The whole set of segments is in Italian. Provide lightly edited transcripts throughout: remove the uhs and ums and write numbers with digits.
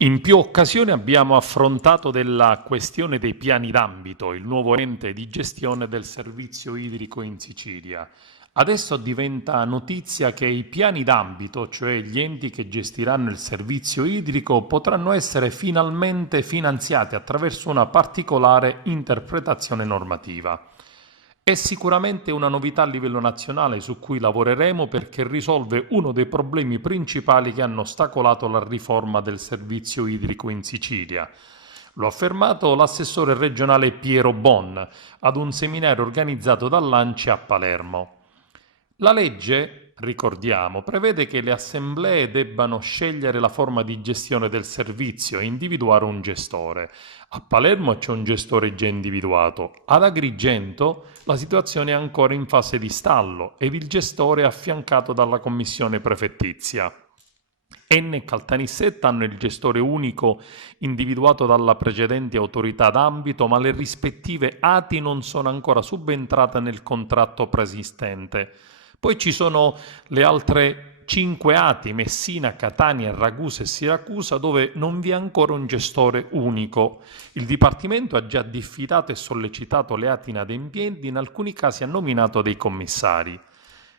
In più occasioni abbiamo affrontato della questione dei piani d'ambito, il nuovo ente di gestione del servizio idrico in Sicilia. Adesso diventa notizia che i piani d'ambito, cioè gli enti che gestiranno il servizio idrico, potranno essere finalmente finanziati attraverso una particolare interpretazione normativa. È sicuramente una novità a livello nazionale su cui lavoreremo perché risolve uno dei problemi principali che hanno ostacolato la riforma del servizio idrico in Sicilia. Lo ha affermato l'assessore regionale Piero Bon ad un seminario organizzato dall'ANCI a Palermo. La legge, ricordiamo, prevede che le assemblee debbano scegliere la forma di gestione del servizio e individuare un gestore. A Palermo c'è un gestore già individuato. Ad Agrigento la situazione è ancora in fase di stallo ed il gestore è affiancato dalla commissione prefettizia. Enne e Caltanissetta hanno il gestore unico individuato dalla precedente autorità d'ambito, ma le rispettive ATI non sono ancora subentrate nel contratto preesistente. Poi ci sono le altre 5 ATI, Messina, Catania, Ragusa e Siracusa, dove non vi è ancora un gestore unico. Il Dipartimento ha già diffidato e sollecitato le ATI inadempienti, in alcuni casi ha nominato dei commissari.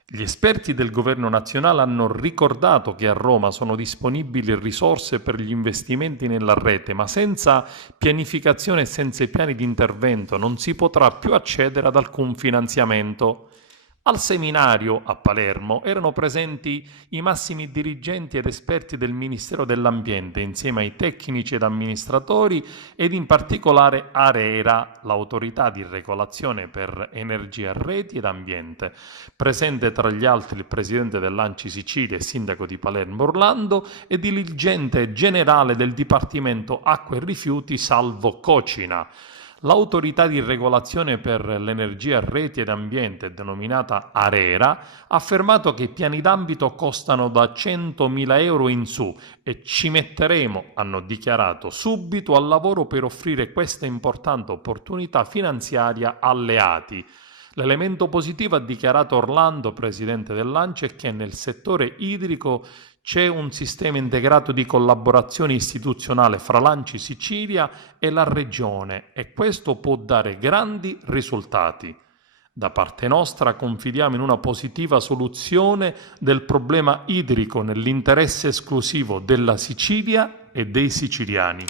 Gli esperti del governo nazionale hanno ricordato che a Roma sono disponibili risorse per gli investimenti nella rete, ma senza pianificazione e senza i piani di intervento non si potrà più accedere ad alcun finanziamento. Al seminario a Palermo erano presenti i massimi dirigenti ed esperti del Ministero dell'Ambiente insieme ai tecnici ed amministratori ed in particolare ARERA, l'autorità di regolazione per energia, reti ed ambiente. Presente tra gli altri il presidente dell'ANCI Sicilia e sindaco di Palermo Orlando e dirigente generale del Dipartimento Acque e Rifiuti Salvo Cocina. L'autorità di regolazione per l'energia, reti ed ambiente, denominata ARERA, ha affermato che i piani d'ambito costano da 100.000 euro in su e ci metteremo, hanno dichiarato, subito al lavoro per offrire questa importante opportunità finanziaria alle ATI. L'elemento positivo, ha dichiarato Orlando, presidente dell'ANCI, è che nel settore idrico c'è un sistema integrato di collaborazione istituzionale fra l'ANCI Sicilia e la Regione e questo può dare grandi risultati. Da parte nostra confidiamo in una positiva soluzione del problema idrico nell'interesse esclusivo della Sicilia e dei siciliani.